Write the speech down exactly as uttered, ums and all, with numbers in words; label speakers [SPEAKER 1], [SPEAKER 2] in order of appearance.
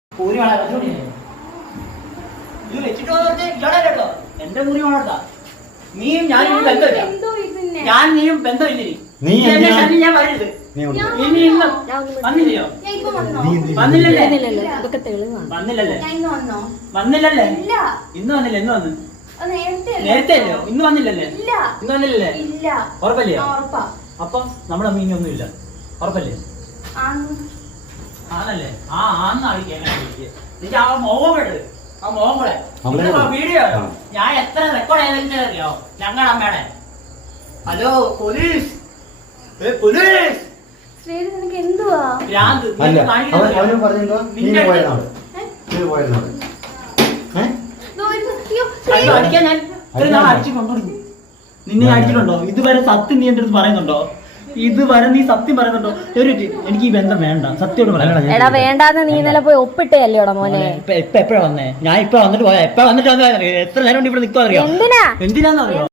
[SPEAKER 1] ഇത് വെച്ചിട്ട് കേട്ടോ എന്റെ മുറി വളർത്താ നീയും ഞാനും ബന്ധമില്ല. ഞാൻ നീയും ബന്ധമില്ല. ഞാൻ വരരുത്. ഇനി ഇന്നും വന്നില്ലയോ? വന്നില്ലല്ലേ? വന്നില്ലല്ലേ? വന്നില്ലല്ലേ? ഇന്ന് വന്നില്ല. ഇന്ന് വന്ന് നേരത്തെ അല്ലയോ? ഇന്ന് വന്നില്ലല്ലേ? ഇന്ന് വന്നില്ലല്ലേ? ഉറപ്പല്ലയോ? അപ്പൊ നമ്മുടെ അമ്മ ഇനി ഒന്നുമില്ല. ഉറപ്പല്ലേ? ആണല്ലേ? ആ ആന്നാണ് എനിക്ക് ആ മോഹം വിടരുത്. ആ മോഹം കൂടെ വീഡിയോ ഞാൻ എത്ര റെക്കോർഡ് ചെയ്തെന്ന് അറിയോ? ഞങ്ങളുടെ അമ്മയുടെ. Hello police, police. അടിക്കാൻ ഞാൻ ഇത്രയും നാൾ അടിച്ചു കൊണ്ടുപോയി. നിന്നെ അടിച്ചിട്ടുണ്ടോ? ഇതുവരെ സത്യം നീ എന്റെ അടുത്ത് പറയുന്നുണ്ടോ? ഇതുവരെ നീ സത്യം പറയുന്നുണ്ടോ? എനിക്ക് ഈ ബന്ധം വേണ്ട. സത്യോട് പറയണം.
[SPEAKER 2] എടാ വേണ്ടാന്ന് നീ ഇന്നലെ പോയി ഒപ്പിട്ടേ അല്ലേടാ മോനെ.
[SPEAKER 1] ഇപ്പൊ എപ്പോഴാ വന്നേ? ഞാൻ ഇപ്പൊ വന്നിട്ട് പോയാ എപ്പ വന്നിട്ട് എത്ര നേരം കൊണ്ട് ഇവിടെ നിൽക്കുവാ അറിയാം?
[SPEAKER 2] എന്തിനാ
[SPEAKER 1] എന്തിനാന്ന് അറിയോ?